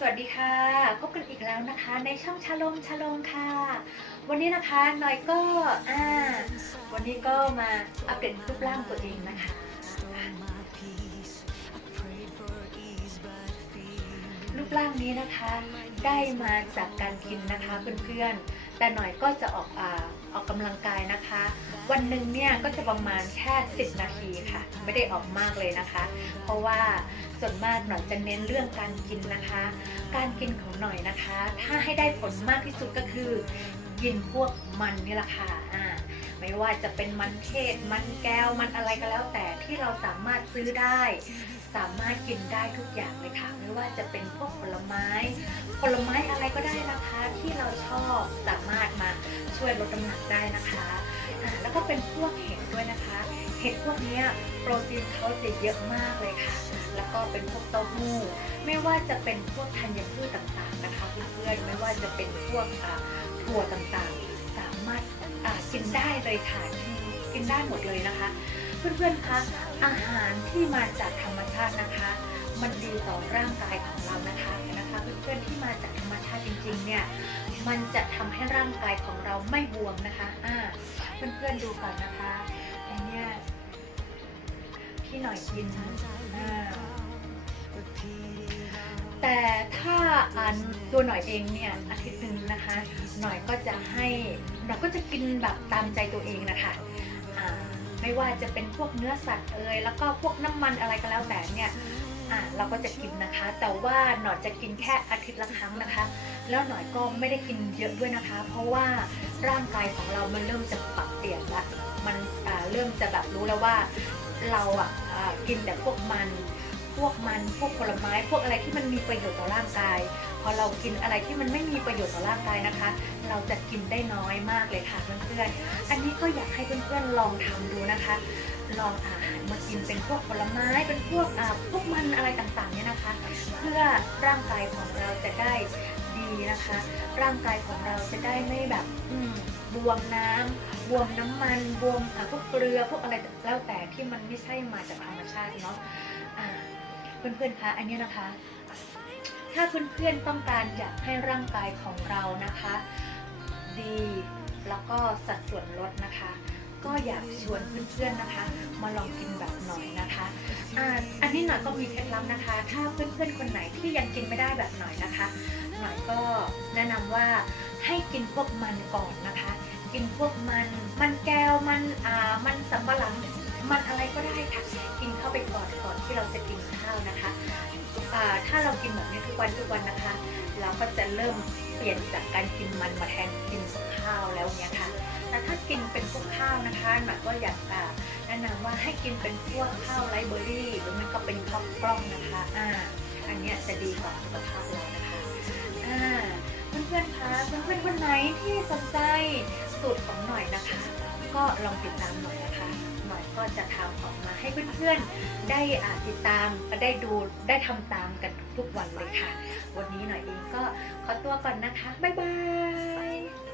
สวัสดีค่ะ พบกันอีกแล้วนะคะ ในช่องชาลมชาลมค่ะ วันนี้นะคะหน่อยก็อ่าวันนี้ก็มาอัปเดตรูปร่างตัวเองนะคะ รูปร่างนี้นะคะ ได้มาจากการกินนะคะเพื่อนๆ แต่หน่อยก็จะออกอาออกกำลังกายนะคะ วันหนึ่งเนี่ยก็จะประมาณแค่ 10 นาทีค่ะ ไม่ได้ออกมากเลยนะคะ เพราะว่าส่วนมากหน่อยจะเน้นเรื่องการกินนะคะ การกินของหน่อยนะคะ ถ้าให้ได้ผลมากที่สุดก็คือ กินพวกมันนี่แหละค่ะอ่า ไม่ว่าจะเป็นมันเทศ มันแก้ว มันอะไรก็แล้วแต่ที่เราสามารถซื้อได้ สามารถกินได้ทุกอย่างเลยค่ะ ไม่ว่าจะเป็นพวกผลไม้ ผลไม้อะไรก็ได้นะคะที่เราชอบสามารถมาช่วยลดน้ำหนักได้นะคะแล้วก็เป็นพวกเห็ดด้วยนะคะ เห็ดพวกเนี้ยโปรตีนเขาจะเยอะมากเลยค่ะ แล้วก็เป็นพวกเต้าหู้ ไม่ว่าจะเป็นพวกธัญพืชต่างๆนะคะเพื่อนๆไม่ว่าจะเป็นพวกอ่าถั่วต่างๆามารถกินได้เลยค่ะกินกินได้หมดเลยนะคะ เพื่อนๆคะอาหารที่มาจากธรรมชาตินะคะ มันดีต่อร่างกายของเรานะคะนะคะเพื่อนๆที่มาจากธรรมชาติจริงๆเนี่ยมันจะทำให้ร่างกายของเราไม่บวมนะคะอ่าเพื่อนๆดูก่อนนะคะอเนี่ยพี่หน่อยกินอ่า แต่ถ้าอันตัวหน่อยเองเนี่ยอาทิตย์หนึ่งนะคะ หน่อยก็จะให้หน่อยก็จะกินแบบตามใจตัวเองนะคะไม่ว่าจะเป็นพวกเนื้อสัตว์เอ่ยแล้วก็พวกน้ำมันอะไรก็แล้วแต่เนี่ยเราก็จะกินนะคะ แต่ว่าหน่อยจะกินแค่อาทิตย์ละครั้งนะคะ แล้วหน่อยก็ไม่ได้กินเยอะด้วยนะคะ เพราะว่าร่างกายของเรามันเริ่มจะปรับเปลี่ยนละมันเริ่มจะแบบรู้แล้วว่าเราอะกินแต่พวกมัน พวกมันพวกผลไม้พวกอะไรที่มันมีประโยชน์ต่อร่างกาย พอเรากินอะไรที่มันไม่มีประโยชน์ต่อร่างกายนะคะ เราจะกินได้น้อยมากเลยค่ะเพื่อนๆอันนี้ก็อยากให้เพื่อนๆลองทำดูนะคะ ลองอาหารมากินเป็นพวกผลไม้เป็นพวกอ่าพวกมันอะไรต่างๆเนี่ยนะคะ เพื่อร่างกายของเราจะได้ดีนะคะ ร่างกายของเราจะได้ไม่แบบบวมน้ำบวมน้ำมันบวมอ่าพวกเกลือพวกอะไรแล้วแต่ที่มันไม่ใช่มาจากธรรมชาติเนาะอ่า เพื่อนๆคะอันนี้นะคะ ถ้าเพื่อนๆต้องการอยากให้ร่างกายของเรานะคะ ดีแล้วก็สัดส่วนลดนะคะ ก็อยากชวนเพื่อนๆนะคะ มาลองกินแบบหน่อยนะคะอ่าอันนี้หน่อยก็มีเคล็ดลับนะคะ ถ้าเพื่อนๆคนไหนที่ยังกินไม่ได้แบบหน่อยนะคะ หน่อยก็แนะนำว่าให้กินพวกมันก่อนนะคะ กินพวกมันมันแก้วมันอ่ามันสำปะหลัง มันอะไรก็ได้ค่ะกินเข้าไปก่อนก่อนที่เราจะกินข้าวนะคะถ้าเรากินแบบนี้ทุกวันทุกวันนะคะ เราก็จะเริ่มเปลี่ยนจากการกินมันมาแทนกินข้าวแล้วเนี่ยค่ะแต่ถ้ากินเป็นพวกข้าวนะคะหน่อยก็อยากแนะนำว่าให้กินเป็นพวกข้าวไรเบอร์รี่หรือไม่ก็เป็นข้าวกล้องนะคะอ่าอันเนี้ยจะดีกว่าสุขภาพเรานะคะอ่าเพื่อนๆคะเพื่อนๆคนไหนที่สนใจสูตรของหน่อยนะคะ ก็ลองติดตามหน่อยนะคะ ก็จะทำออกมาให้เพื่อนๆได้อ่าติดตามได้ดูได้ทำตามกันทุกวันเลยค่ะ วันนี้หน่อยเองก็ขอตัวก่อนนะคะ บ๊ายบาย